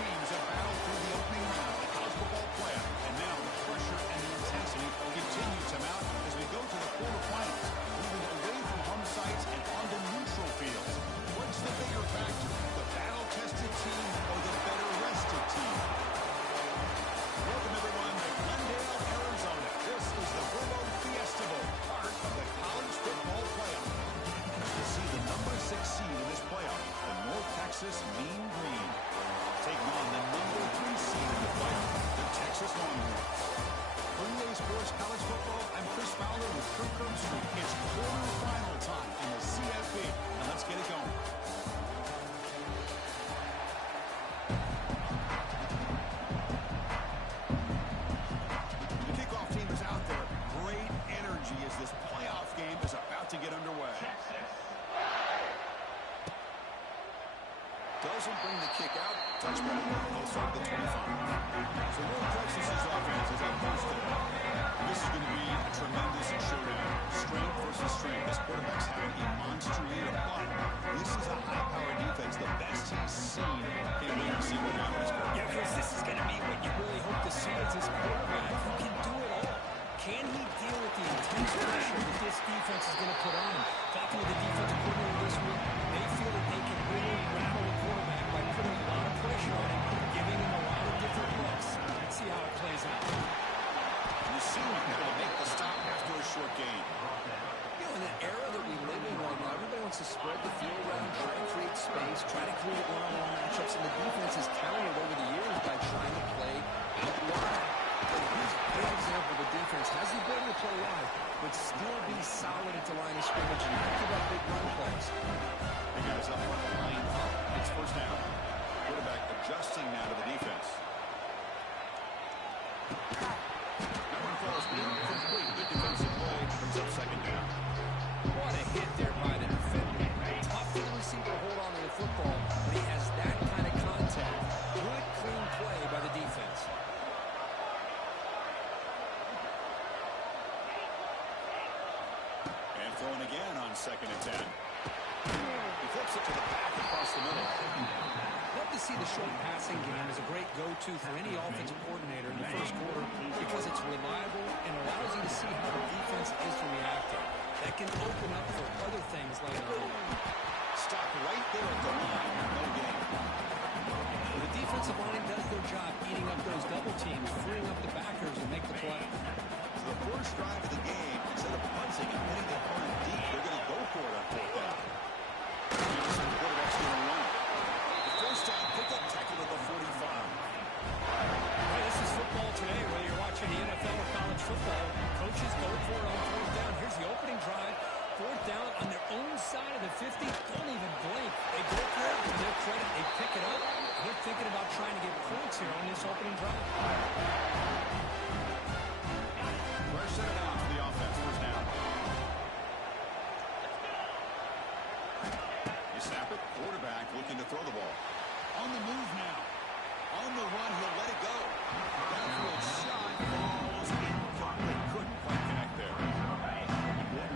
teams have battled through the opening round of the college football playoff, and now the pressure and the intensity continue to mount as we go to the quarterfinals, moving away from home sites and onto neutral fields. What's the bigger factor, the battle-tested team or the better-rested team? Welcome, everyone, to Glendale, Arizona. This is the Fiesta Bowl, part of the college football playoff. To see the number 6 seed in this playoff, the North Texas Mean Green, taking on the number 3 seed in the playoff, the Texas Longhorns. For EA Sports College Football, I'm Chris Fowler with Kirk Herbstreit. It's quarterfinal time in the CFP, and let's get it going. The kickoff team is out there. Great energy as this playoff game is about to get underway. Doesn't bring the kick out. Touchback. Outside the 25. So North Texas's offense is up first today. This is going to be a tremendous showdown. Strength versus strength. This quarterback's having a monster year, but this is a high-powered defense, the best he's seen. Can't wait to see what happens. Yeah, Chris, this is going to be what you really hope to see as this quarterback who can do it all. Can he deal with the intense pressure that this defense is going to put on him? Talking to the defensive coordinator this week, they feel that they can really rattle the quarterback by putting a lot of pressure on him, giving him a lot of different looks. Let's see how it plays out. You see him able to make the stop after a short gain. You know, in the era that we live in right now, everybody wants to spread the field around, try to create space, try to create one-on-one matchups, and the defense has countered over the years by trying to play out wide. Here's a great example. The defense has the ability to play wide, but still be solid at the line of scrimmage and not give up big run plays. The guys up front line up. It's first down. Quarterback adjusting now to the defense. That one falls incomplete. Good defensive play. Brings up second down. What a hit there by the defender. Tough for the receiver to hold on to the football, but he has that kind of contact. Good, clean play by the defense. And throwing again on second and 10. He flips it to the back across the middle. Love to see the short passing game as a great go-to for any offensive coordinator in the first quarter because it's reliable and allows you to see how the defense is reacting. That can open up for other things later on. Stop right there at the line. No gain. The defensive line does their job eating up those double teams, freeing up the backers and make the play. So the first drive of the game, instead of punting and hitting the opponent deep, they're going to go for it on fourth down. The quarterback's going to run. The first down pickup tackle at the 45. Hey, this is football today, whether you're watching the NFL or college football. Coaches go for it on fourth down. Here's the opening drive. Fourth down on their own side of the 50. Don't even blink. They go for it. To their credit, they pick it up. They're thinking about trying to get points here on this opening drive. Pressure it out for the offense. First down. You snap it. Quarterback looking to throw the ball. On the move now. On the run, he'll let it go. Downfield shot falls incomplete. Couldn't quite connect there.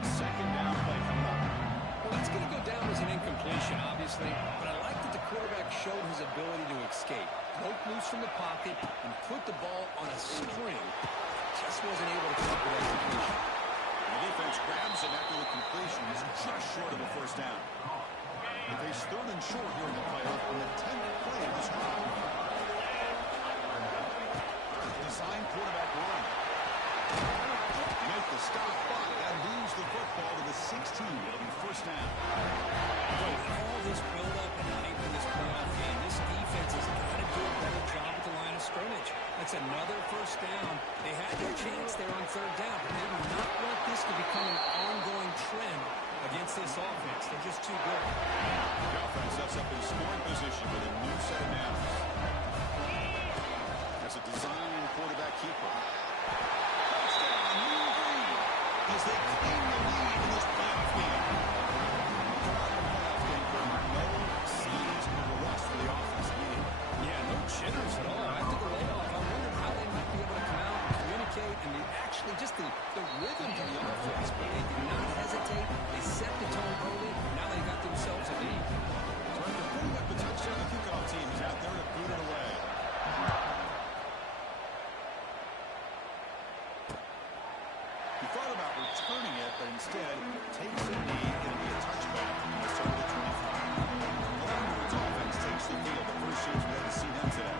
Second down play coming up. Well, that's going to go down as an incompletion, obviously, but I like that the quarterback showed his ability to escape. Broke loose from the pocket and put the ball on a string. Just wasn't able to come up with execution. The defense grabs it after the completion. Is just short of a first down. They face third and short here in the playoff on the 10th play of this drive. Design quarterback run. Make the stop, but and lose the football to the 16. It'll be first down. With all this build-up and hype in this playoff game, this defense has got to do a better job at the line of scrimmage. That's another first down. They had their chance there on third down, but they do not want this to become an ongoing trend against this offense. They're just too good. The offense sets up in scoring position with a new set of downs. That's a design quarterback keeper. Touchdown, Mean Green, as they claim the lead in this playoff game. No signs of rust for the offense needed. Yeah, no jitters at all. After the layoff, I wondered how they might be able to come out and communicate and the actually just the rhythm to the offense. But they did not hesitate. They set the tone early. Now they got themselves a lead. So after putting up the touchdown, the kickoff team is out there to boot it away. He thought about returning it, but instead takes a knee. It'll be a touchback from Minnesota to 25. The Longhorns offense takes the field. The first chance we had to see them today.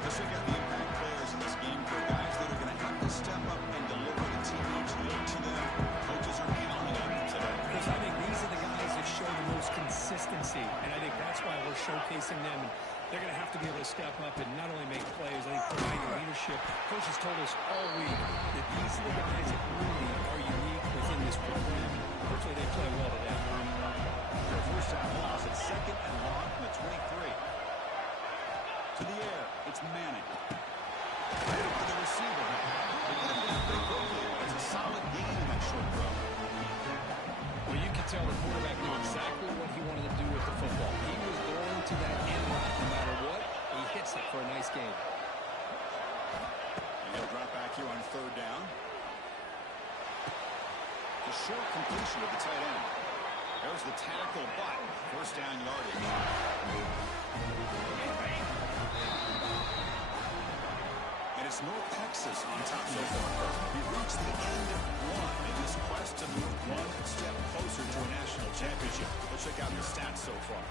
Let's check out the impact players in this game for guys that are going to have to step up and deliver. The team needs to look to them. Coaches are counting on them today. Because I think these are the guys that show the most consistency, and I think that's why we're showcasing them. And they're going to have to be able to step up and not only make plays, I think provide leadership. Coaches told us all week that these are the guys that really are unique within this program. Hopefully they play well today. Their first down loss at 2nd and long from the 23. To the air, it's Manning. Right over the receiver. They get him down pretty quickly, but it's a solid gain in that short throw. Well, you can tell the quarterback knew exactly what he wanted to do with the football. He was going to that end route no matter what. He hits it for a nice gain. And he'll drop back here on 3rd down. The short completion of the tight end. There's the tackle, but first down yardage. And it's North Texas on top so far. We've reached the end of one in this quest to move one step closer to a national championship. Let's check out the stats so far.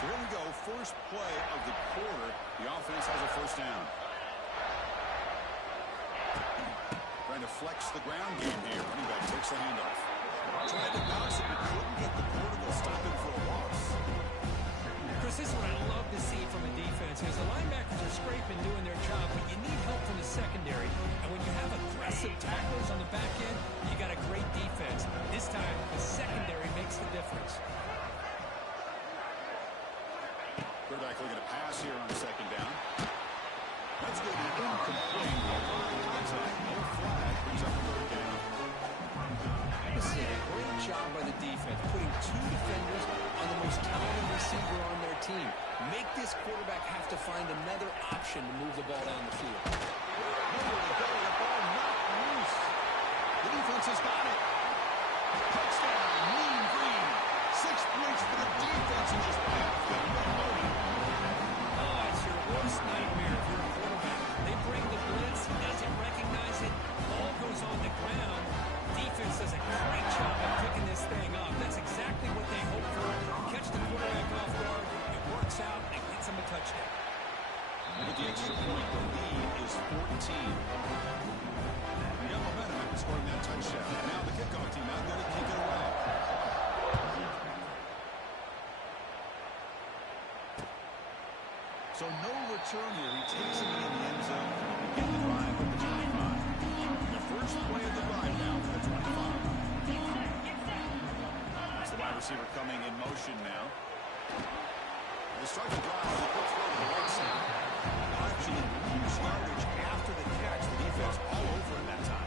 So here we go. First play of the quarter. The offense has a first down. Trying to flex the ground game here. Running back takes the handoff. Tried to bounce it, but couldn't get the quarter to stop him for a loss. Chris, this is what I love to see from a defense. Because the linebackers are scraping, doing their job, but you need help from the secondary. And when you have aggressive tacklers on the back end, you got a great defense. This time, the secondary makes the difference. Quarterback looking to pass here on 2nd down. That's going to be incomplete. Contact, no flag, brings up 3rd down. This is a great job by the defense, putting 2 defenders on the most talented receiver on their team. Make this quarterback have to find another option to move the ball down the field. Nowhere to go, the ball not loose. The defense has got it. Touchdown, Mean Green. 6 points for the defense and just packed the loading. Oh, it's your worst nightmare if you're a quarterback. They bring the blitz, he doesn't recognize it, ball goes on the ground. Defense does a great job of picking this thing up. That's exactly what they hope for. Catch the quarterback off guard, it works out, and gets him a touchdown. With the extra point, the lead is 14. We got momentum after scoring that touchdown. And now the kickoff team out there to kick it away. So no return here. He takes it in the end zone to begin the drive at the 25. The first play of the drive now for the 25. It's the wide receiver coming in motion now. They start the drive with a quick throw to the right side. Actually, huge yardage after the catch. The defense all over him that time.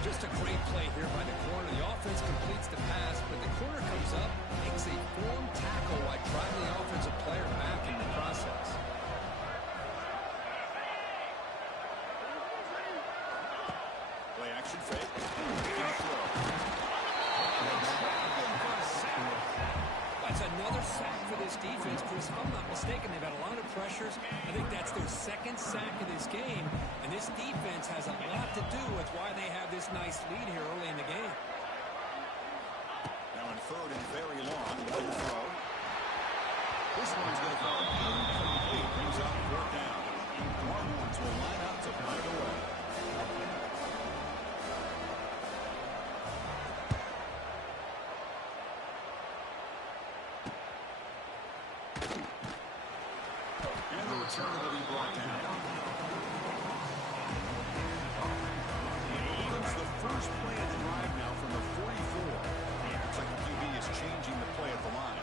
Just a great play here by the corner. The offense completes the pass, but the corner comes up, makes a form tackle while driving the offensive player back in the process. Play action fake. And throw. That's another sack for this defense, Chris. If I'm not mistaken, they've had a lot of pressures. I think that's their 2nd sack of this game, and this defense has a lot to do with why they have this nice lead here early in the game. Now in 3rd and very long, no throw. This one's going to go incomplete. Brings up 4th down. Longhorns will line up to punt it away. And the return will be brought down. It's the first play of the drive now from the 44. Looks like the QB is changing the play at the line.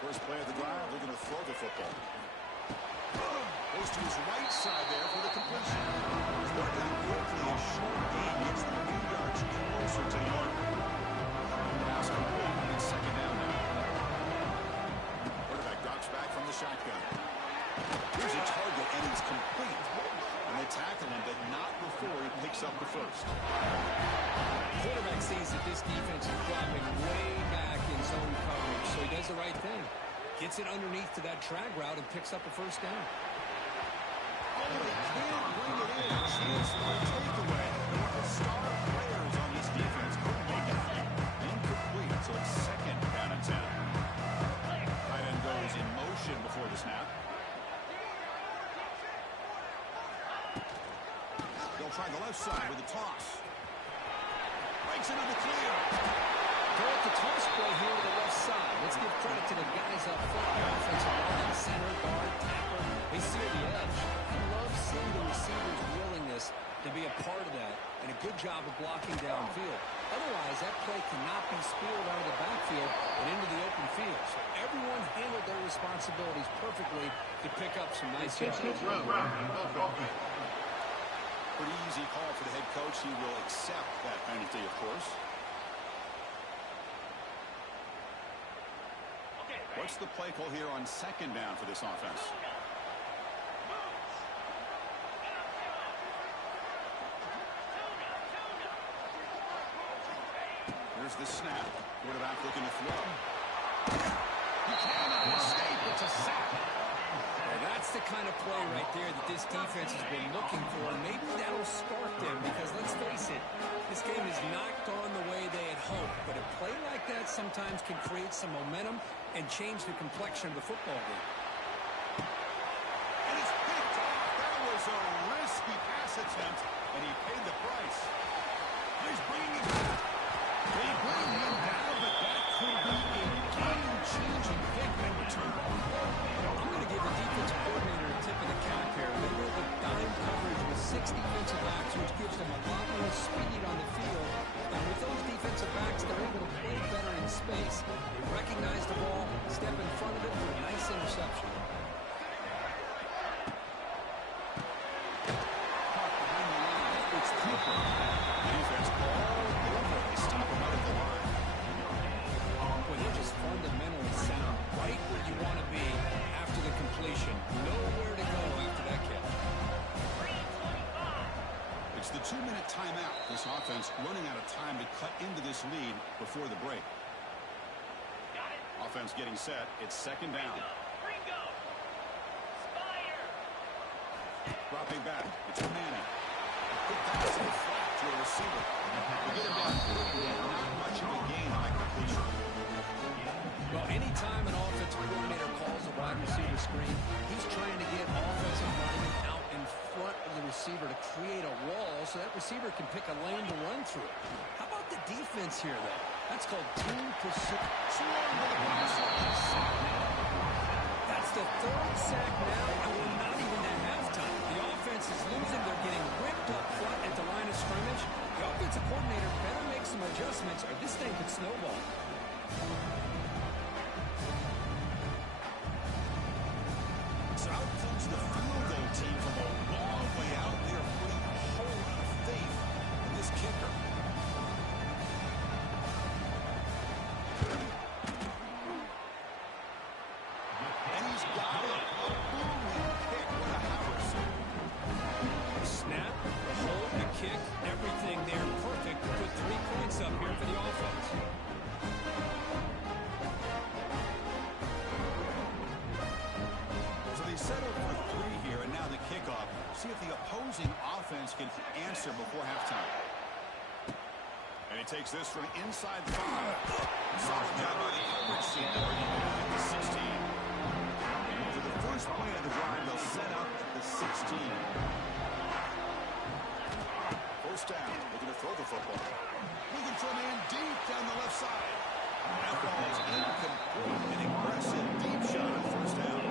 First play of the drive, they're going to throw the football. Goes to his right side there for the completion. He's worked out quickly in short game. Gets the 2 yards closer to the arc. Pass complete. It's 2nd down now. picks up the first. Quarterback sees that this defense is dropping way back in zone coverage, so he does the right thing. Gets it underneath to that drag route and picks up a first down. Oh, they can't bring it in. Chance for a takeaway. One of the star players on this defense couldn't make it. Incomplete, so it's second down and 10. Tight end goes in motion before the snap. They'll try the left side with a toss. Breaks into the clear. Go at the toss play here to the left side. Let's give credit to the guys up front. The offensive line, center, guard, tackle. They seal the edge. I love seeing the receiver's willingness to be a part of that, and a good job of blocking downfield. Otherwise, that play cannot be speared out of the backfield and into the open field. So everyone handled their responsibilities perfectly to pick up some nice yards. Pretty easy call for the head coach. He will accept that penalty, of course. What's the play call here on second down for this offense? Here's the snap. Quarterback looking to throw. He cannot escape. It's a sack. Well, that's the kind of play right there that this defense has been looking for. Maybe that'll spark them because, let's face it, this game has not gone the way they had hoped. But a play like that sometimes can create some momentum and change the complexion of the football game. And it's picked off. That was a risky pass attempt, and he paid the price. He's bringing it back. They bring him down, but that could be a game-changing pick in return. I'm going to give the defensive coordinator a tip of the cap here. They went with dime coverage with 6 defensive backs, which gives them a lot more speed on the field. And with those defensive backs, they're able to play better in space. They recognize the ball, step in front of it for a nice interception. It's Cooper. Defense all over. They stop him out of the line. Well, they're just fundamentally sound, right where you want to be after the completion. Nowhere to go after that catch. It's the 2-minute timeout. This offense running out of time to cut into this lead before the break. Offense getting set. It's second down. Dropping back. It's Manning. Good pass in the flat to a receiver. We get him down quickly. Not much of a gain on that completion. Well, anytime an offensive coordinator calls a wide receiver screen, he's trying to get offensive linemen out in front of the receiver to create a wall so that receiver can pick a lane to run through. How about the defense here, though? That's called team pursuit. That's the third sack now, and we're not even at halftime. The offense is losing. They're getting ripped up front at the line of scrimmage. The offensive coordinator better make some adjustments or this thing could snowball. So out comes the field goal team from a long way out. They are putting a whole lot of faith in this kicker. And he's got it. A booming kick. What a house. The snap, the hold, the kick, everything there perfect to put 3 points up here for the offense. So they settled for 3 here, and now the kickoff. See if the opposing offense can answer before halftime. And he takes this from inside the 5. Solid job by the coverage team. At the 16. For the first play of the drive, they'll set up at the 16. First down, looking to throw the football. Looking for a man deep down the left side. That ball is incomplete. An aggressive deep shot on first down.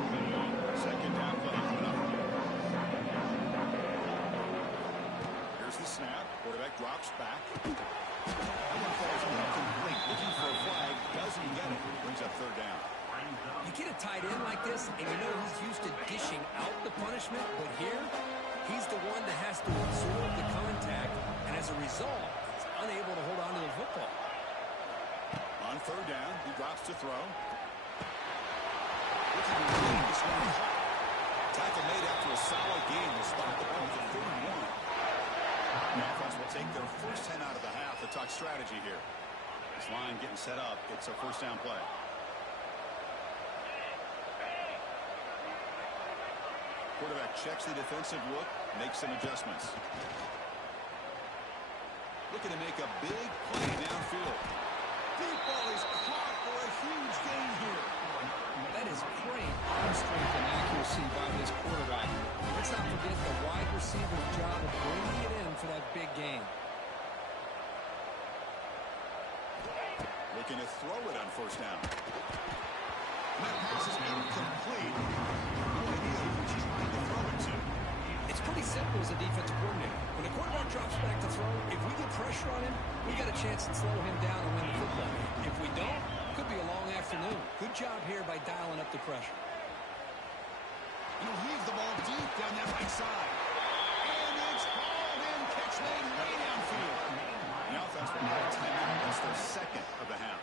Second down play coming up. Here's the snap. Quarterback drops back. That one falls incomplete. Looking for a flag. Doesn't get it. Brings up third down. You get a tight end like this, and you know he's used to dishing out the punishment, but here, he's the one that has to absorb the contact, and as a result, he's unable to hold on to the football. On third down, he drops to throw. Looking to lead this one. Tackle made after a solid game. Will stop the ball at 31. The offense will take their first 10 out of the half to talk strategy here. This line getting set up. It's a first down play. Quarterback checks the defensive look, makes some adjustments. Looking to make a big play downfield. Deep ball is caught for a huge gain here. That is great arm strength and accuracy by this quarterback. Let's not forget the wide receiver's job of bringing it in for that big gain. Looking to throw it on first down. And that pass is incomplete. No idea who he's trying to throw it to. It's pretty simple as a defensive coordinator. When the quarterback drops back to throw, if we get pressure on him, we got a chance to slow him down and win the football game. If we don't, it could be a long afternoon. Good job here by dialing up the pressure. And he'll heave the ball deep down that right side. And it's hauled in. Catch made way downfield. The offense will have a timeout. That's their second of the half.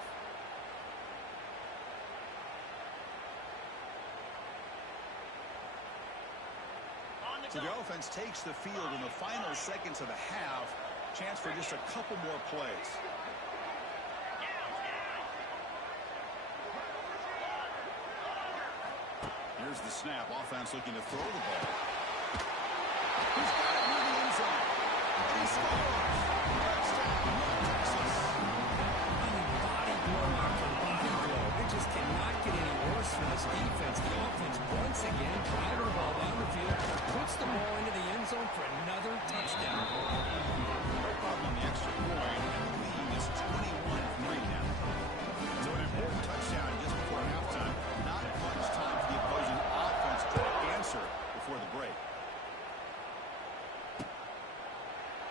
So the offense takes the field in the final seconds of the half. Chance for just a couple more plays. Here's the snap. Offense looking to throw the ball. He's got it near the end zone. And he scores. Touchdown, Texas. Body blow after body blow. It just cannot get any worse for this defense. The offense once again driving the ball down the field, puts the ball into the end zone for another touchdown. No problem on the extra point, and the lead is 21-3 now. So an important touchdown just before halftime. Not much time for the opposing offense to answer before the break.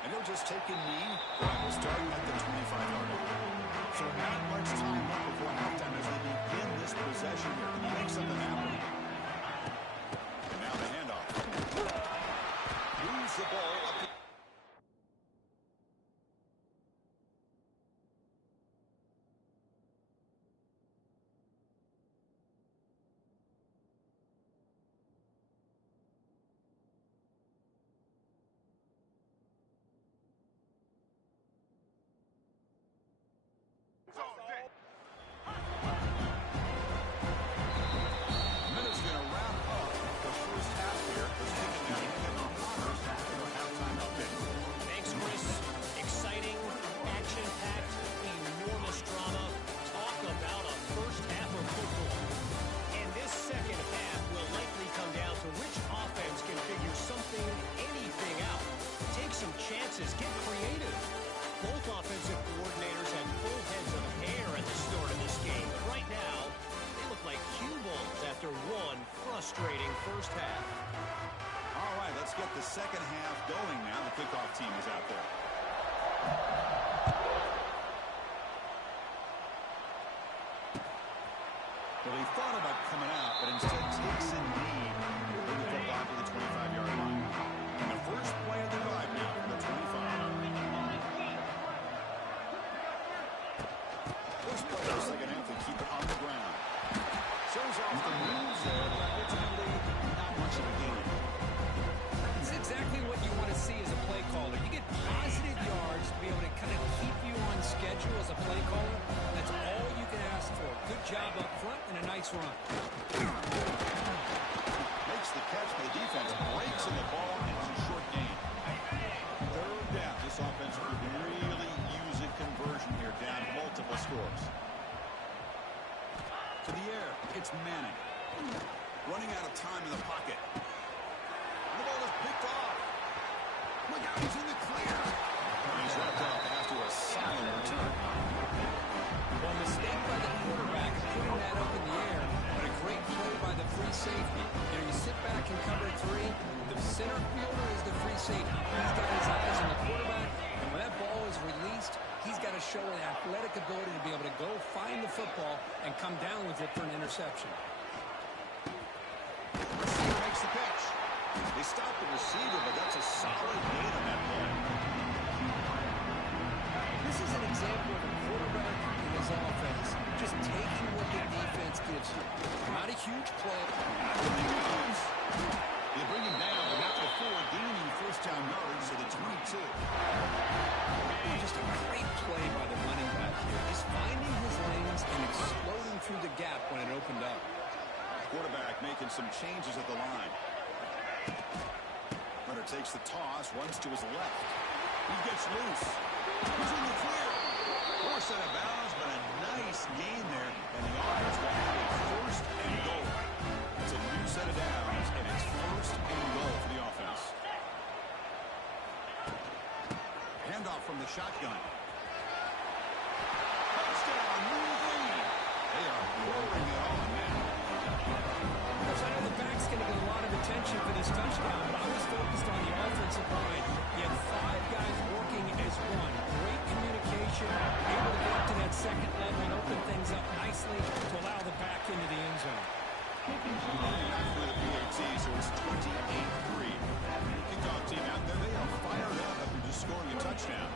And he'll just take a knee. Drive will start at the 25-yard line. So not much time left before halftime as they begin this possession here. Can you make something happen? And now the handoff. Moves the ball up the Miller's going to wrap up the first half here. Let's kick it down to Kevin Connors after the halftime update. Thanks, Chris. Exciting, action-packed, enormous drama. Talk about a first half of football. And this second half will likely come down to which offense can figure something, anything out. Take some chances. Get creative. Both offensive coordinators had full heads of hair at the start of this game. But right now, they look like cue balls after one frustrating first half. All right, let's get the second half going now. The kickoff team is out there. Well, he thought about coming out, but instead takes a knee. Bring the football to the 25-yard line. And the first play of the drive now from the 25. First play of the second half, they keep it on the ground. Shows off the moves there, but ultimately not much of a gain. This is exactly what you want to see as a play caller. You get positive yards to be able to kind of keep you on schedule as a play caller. That's all you can ask for. Good job up front and a nice run. Makes the catch for the defense. Breaks in the ball, and it's a short gain. Third down. This offense could really use a conversion here, down multiple scores. To the air. It's Manning. Running out of time in the pocket. The ball is picked off. Look out, he's in the clear. And he's wrapped up after a solid return. Well, mistake by the quarterback putting that up in the air, but a great play by the free safety. You know, you sit back and cover three. The center fielder is the free safety. He's got his eyes on the quarterback, and when that ball is released, he's got to show an athletic ability to be able to go find the football and come down with it for an interception. Receiver makes the catch. They stop the receiver, but that's a solid gain on that play. This is an example of a quarterback in his offense just taking what the defense gives you. Not a huge play. They bring him down, but after the 4, gaining first down yards to the 22. and opened up. Quarterback making some changes at the line. Runner takes the toss, runs to his left. He gets loose. He's in the clear. Forced out of bounds, but a nice gain there. And the offense will have a first and goal. It's a new set of downs, and it's first and goal for the offense. Handoff from the shotgun. Touchdown, New Green. They are pouring it on now. Coach, I know the back's going to get a lot of attention for this touchdown, but I was focused on the offensive line. You had 5 guys working as one. Great communication, able to get up to that second level and open things up nicely to allow the back into the end zone. After the PAT, so it's 28-3. Kickoff team out there, they are fired up after just scoring a touchdown.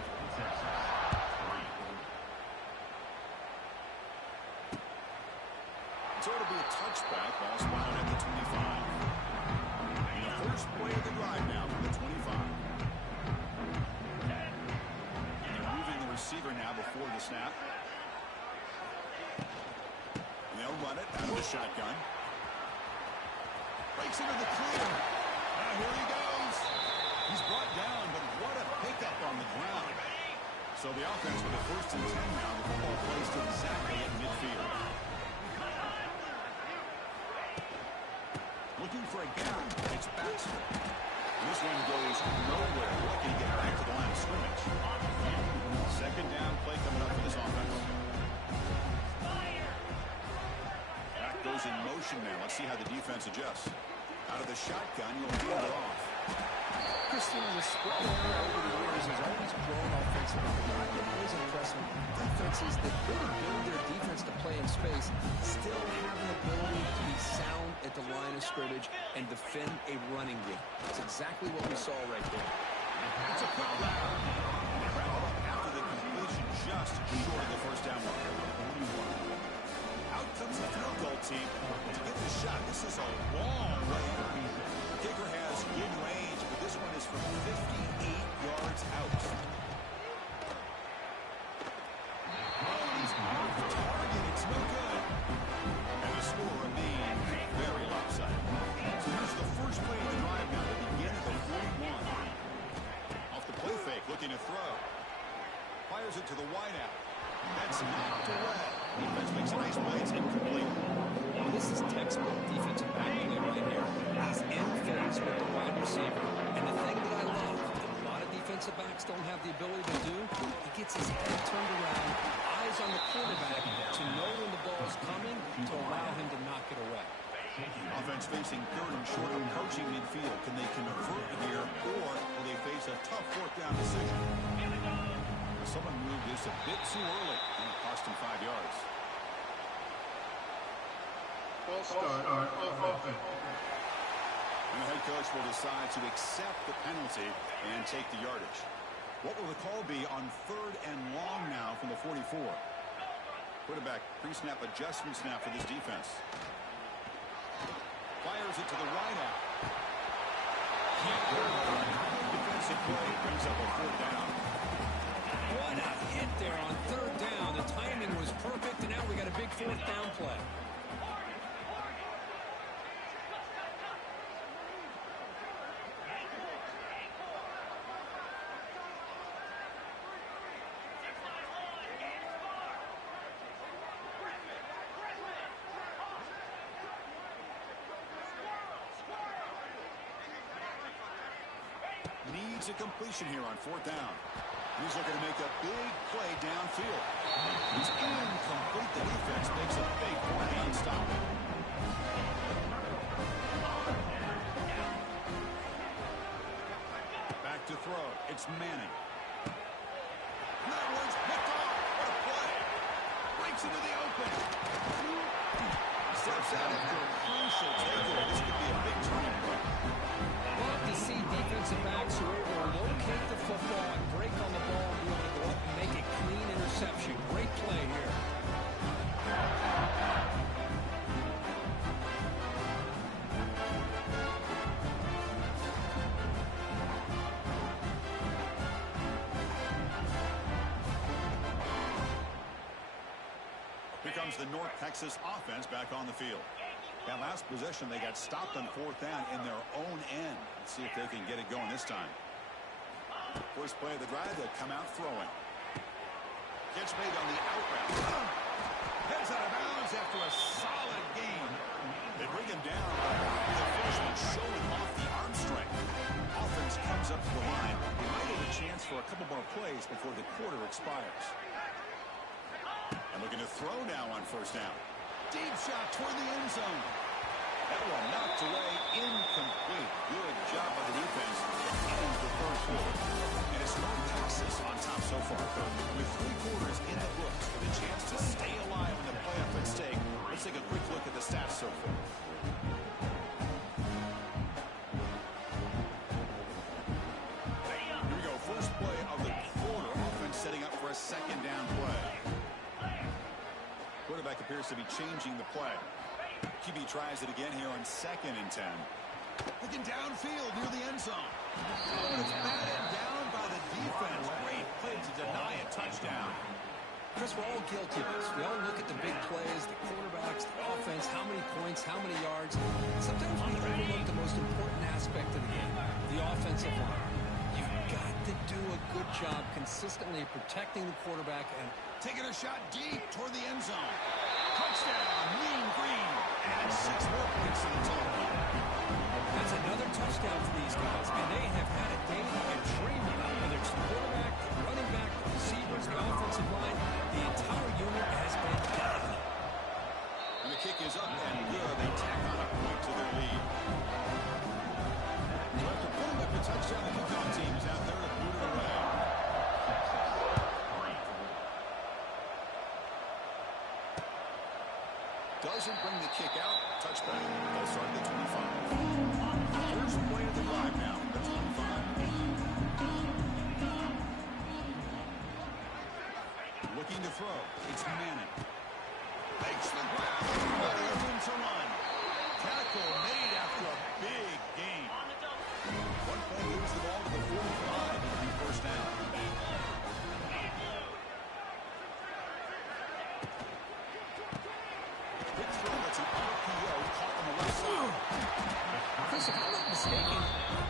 So it'll be a touchback, ball spotted at the 25. And the first play of the drive now from the 25. And they're moving the receiver now before the snap. And they'll run it out of the shotgun. Breaks into the clear. Now here he goes. He's brought down, but what a pickup on the ground. So the offense with a 1st and 10 now. The football placed exactly at midfield. Looking for a gap. It's Baxter. This one goes nowhere. Lucky to get back to the line of scrimmage. Second down play coming up for this offense. Back goes in motion now. Let's see how the defense adjusts. Out of the shotgun, he'll deal it off. Christian, the spread area over the years has always grown offensively. I've been always impressed with defenses that really build their defense to play in space, still have an ability to be sound at the line of scrimmage and defend a running game. That's exactly what we saw right there. It's a quick route. Wrap up after the completion, just short of the first down mark. Out comes the field goal team to get the shot. This is a long way out. The kicker has good range, but this one is from 58 yards out. Oh, he's off the target. It's no good. And the score remains very lopsided. So here's the first play of the drive now to begin at the 41. Off the play fake, looking to throw. Fires it to the wideout. That's knocked away. Defense makes a nice play. It's incomplete. This is textbook defensive back play right here. He's in phase with the wide receiver. And the thing that I love, that a lot of defensive backs don't have the ability to do, he gets his head turned around, eyes on the quarterback to know when the ball's coming to allow him to knock it away. Offense facing 3rd and short, approaching midfield. Can they convert here, or will they face a tough 4th down decision? Someone moved this a bit too early, and it cost him 5 yards. False start on offense. And the head coach will decide to accept the penalty and take the yardage. What will the call be on 3rd and long now from the 44? Quarterback pre-snap adjustment snap for this defense. Fires it to the wideout. Defensive play brings up a 4th down. What a hit there on 3rd down. The timing was perfect, and now we got a big 4th down play. Needs a completion here on 4th down. He's looking to make a big play downfield. He's incomplete. The defense makes a big 4th down stop. Back to throw. It's Manning. That one's picked off. What a play. Breaks into the open. Steps out after a crucial takeaway. This could be a big turning point. Love to see defensive backs who are able to locate the football and break on the ball and be able to go up and make a clean interception. Great play here. Here comes comes the North Texas offense back on the field. That last possession, they got stopped on 4th down in their own end. Let's see if they can get it going this time. First play of the drive, they'll come out throwing. Catch made on the out route. Heads out of bounds after a solid gain. They bring him down. The freshman showing off the arm strength. Offense comes up to the line. They might have a chance for a couple more plays before the quarter expires. And looking to throw now on 1st down. Deep shot toward the end zone. That one knocked away, incomplete. Good job by the defense to end the 3rd quarter. And it's North Texas on top so far, with 3 quarters in the books with a chance to stay alive in the playoff at stake. Let's take a quick look at the stats so far. Here we go. First play of the quarter. Offense setting up for a 2nd down play. Quarterback appears to be changing the play. QB tries it again here on 2nd and 10. Looking downfield near the end zone. Oh, it's batted down by the defense. Great play to deny a touchdown. Chris, we're all guilty of this. We all look at the big plays, the quarterbacks, the offense, how many points, how many yards. Sometimes we overlook the most important aspect of the game, the offensive line. You've got to do a good job consistently protecting the quarterback and taking a shot deep toward the end zone. Touchdown, Mean Green. And 6 more points to the total. That's another touchdown for these guys. And they have had a day you can dream about. Whether it's the quarterback, the running back, the receivers, the offensive line, the entire unit has been dominant. And the kick is up and good. They tack on a point to their lead. So after putting up a touchdown, the kickoff team is out there to boot it away. Doesn't bring the kick out. Touchback. They'll start at the 25. First play of the drive now. The 25. Looking to throw. It's Manning. Makes the grab. Room to run. Tackle made after a big gain. One play moves the ball to the 45. It'll be 1st down. Chris, if I'm not mistaken,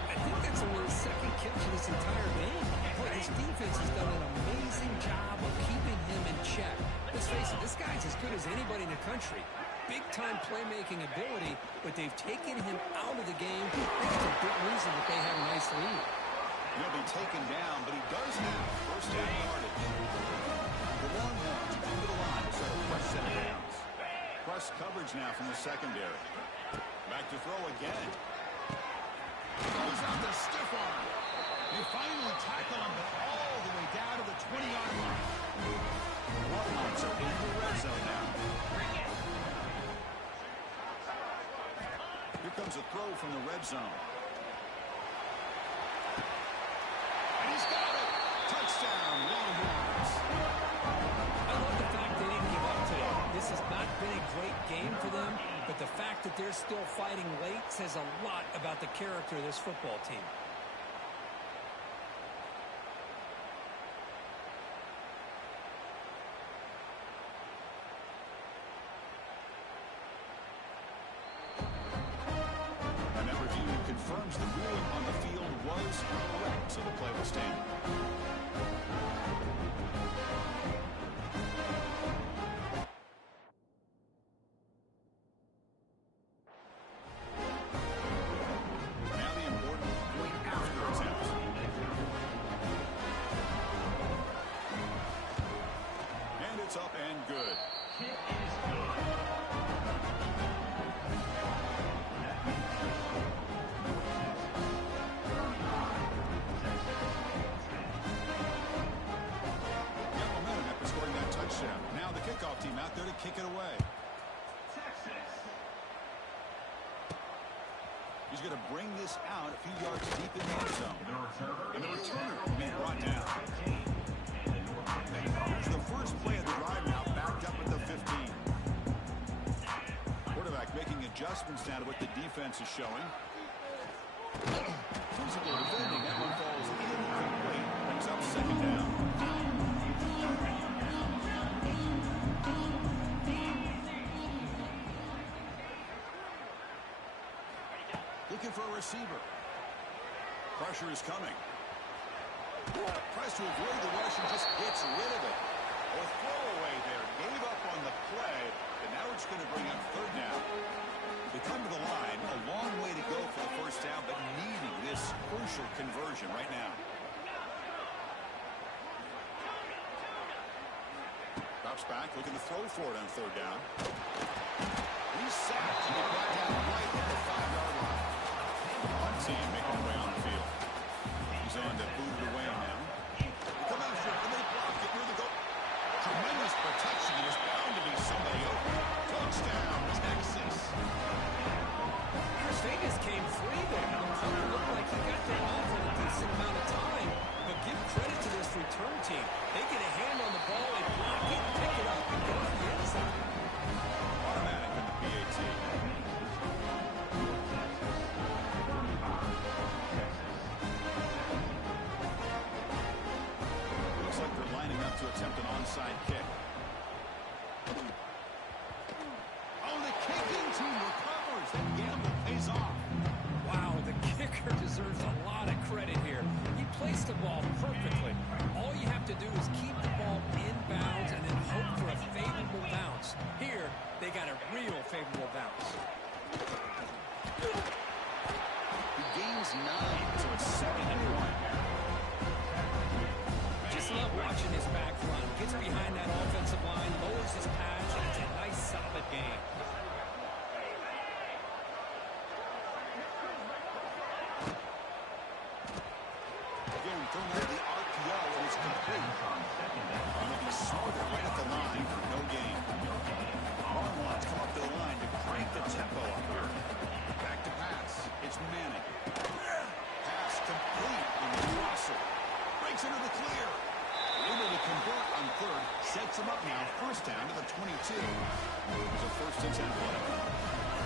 I think that's only his 2nd catch of this entire game. Boy, his defense has done an amazing job of keeping him in check. Let's face it, this guy's as good as anybody in the country. Big-time playmaking ability, but they've taken him out of the game. I think it's a big reason that they have a nice lead. He'll be taken down, but he does have 1st down yardage. The Longhorns come to the line to start a fresh set of downs. Press coverage now from the secondary. Back to throw again. Throws out the stiff arm. They finally tackle him all the way down to the 20-yard line. The Longhorns are in the red zone now. Here comes a throw from the red zone. And he's got it. Touchdown, Longhorns. I love the fact they didn't give up today. This has not been a great game for them, but the fact that they're still fighting late says a lot about the character of this football team. And that review confirms the ruling on the field was correct, so the play will stand. Up and good. Now the kickoff team out there to kick it away. He's going to bring this out a few yards deep in the end zone. And the returner will be brought down. Here's the first play of the drive now, backed up at the 15. Quarterback making adjustments now to what the defense is showing. Physical defending. That one falls incomplete. Brings up 2nd down. looking for a receiver. Pressure is coming. Tries to avoid the rush and just gets rid of it. A throwaway there. Gave up on the play, and now it's going to bring up third down. They come to the line. A long way to go for the first down, but needing this crucial conversion right now. Drops back, looking to throw for it on third down. He's sacked, and he brought down right at the 5-yard line. One team making their way on the field. He's on to boot it away now. They come after it, and they block it near the goal. Tremendous protection. There's bound to be somebody open. Touchdown, Texas. Chris Vegas came free there. It looked like he got that off in a decent amount of time. But give credit to this return team. They get a hand on the ball and block it, pick it up, and go to the end zone. Automatic in the PAT. Looks like they're lining up to attempt an onside kick. Oh, the kicking team recovers. That gamble pays off. Wow, the kicker deserves a lot of credit here. He placed the ball perfectly. All you have to do is keep the ball in bounds and then hope for a favorable bounce. Here, they got a real favorable bounce. He gains 9, so it's 2nd and 1. Just love watching his back run. Gets behind that offensive line, lowers his pads, and it's a nice, solid game. Again, throwing out the RPO, and it's complete. And he's smarter right at the line. No gain. Marlon's come up the line to crank the tempo up here. Back to pass. It's Manning. Pass complete in the Russell. Breaks into the clear. Able to convert on third. Sets him up now. First down to the 22. It's a 1st and 10 play.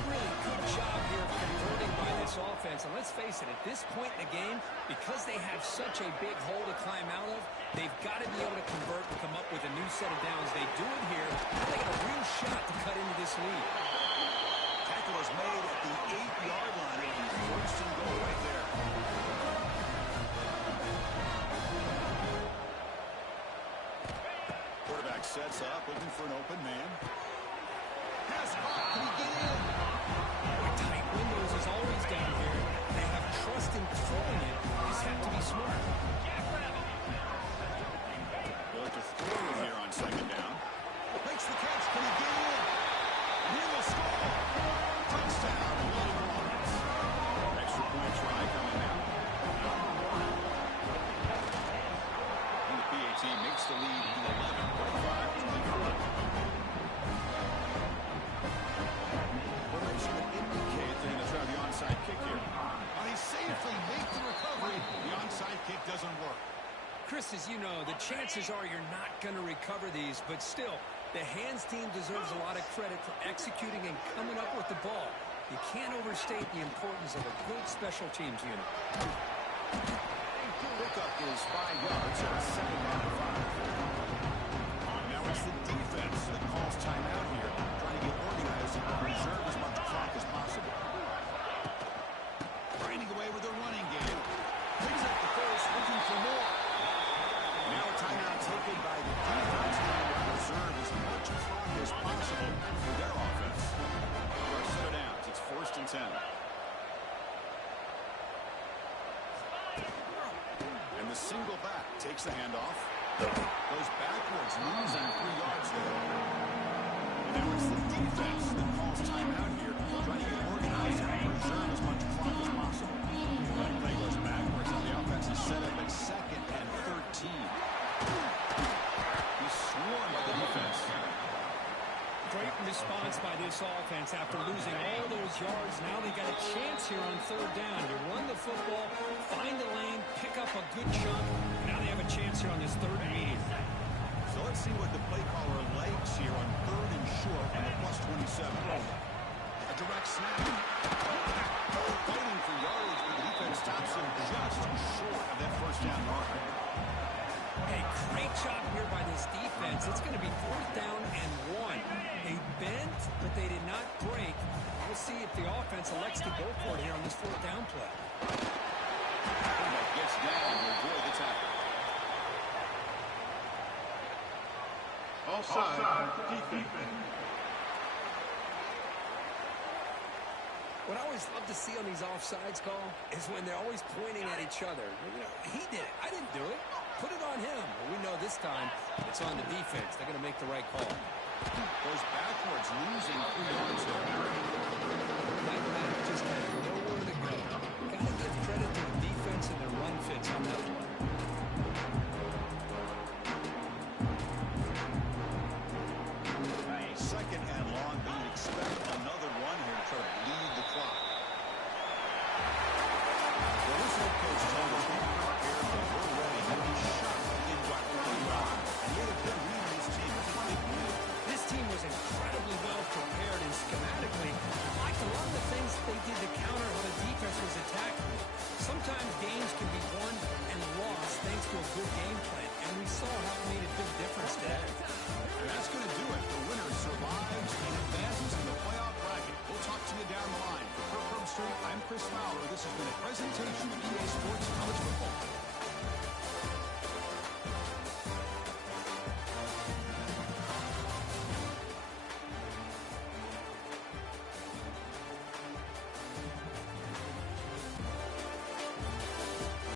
Really good job here of converting by this offense. And let's face it, at this point in the game, because they have such a big hole to climb out of, they've got to be able to convert and come up with a new set of downs. They do it here. They got a real shot to cut into this lead. Tackle is made at the 8-yard line. It'll be 1st and goal right there. Quarterback sets up, looking for an open man. Pass caught. Can he get in? Tight windows is always down here. They have trust in throwing it. Just have to be smart. They'll have to throw it here on 2nd down. Makes the catch. Can he get in? He will score. Touchdown, Willie Lawrence. Extra point try coming now. And the PAT makes the lead 11, 45-24. Formation would indicate they're going to try the onside kick here. And he safely makes the recovery. The onside kick doesn't work. Chris, as you know, the chances are you're not going to recover these, but still, the hands team deserves a lot of credit for executing and coming up with the ball. You can't overstate the importance of a good special teams unit. Pickup is 5 yards, so it's 2nd down and 5. Now it's the defense that calls timeout here, trying to get organized and preserve as much clock as possible. Grinding away with a running game. Brings up the first, looking for more. Now a timeout taken by the defense, trying to preserve as much clock as possible for their offense. We're set it out. It's 1st and 10. And the single back takes the handoff. Goes backwards, losing 3 yards there. And now it's the defense that calls timeout here, trying to get organized and preserve as much clock as possible. The play goes backwards, and the offense is set up at 2nd and 13. He's swarmed by the defense. Great response by this offense after losing all those yards. Now they got a chance here on 3rd down. You run the football, find the lane, pick up a good chunk. Now they have a chance here on this 3rd and medium. So let's see what the play caller likes here on 3rd and short on the +27. A direct snap. Fighting for yards, but the defense stops him just short of that 1st down mark. Hey, great job here by this defense. It's going to be 4th down and 1. They bent, but they did not break. We'll see if the offense defense elects to go for it here on this fourth down play. Quarterback gets down to avoid the tackle. Offside, defense. What I always love to see on these offsides call is when they're always pointing at each other. You know, he did it. I didn't do it. Put it on him. Well, we know this time it's on the defense. They're going to make the right call. Goes backwards, losing 3 yards there. That back just had nowhere to go. Got to give credit to the defense and their run fits on that play. A second and long. You'd expect another one here to try to lead the clock. Well, this head coach told us we're prepared, but we're ready. He'll be shocked in what we are. And he had a good read on his team. That's why they win. This team was incredibly well prepared, and schematically, I liked a lot of the things they did to counter how the defense was attacking. Sometimes games can be won and lost thanks to a good game plan, and we saw how it made a big difference today. And that's going to do it. The winner survives and advances in the playoff bracket. We'll talk to you down the line. For Kirk Herbstreit, I'm Chris Fowler. This has been a presentation of EA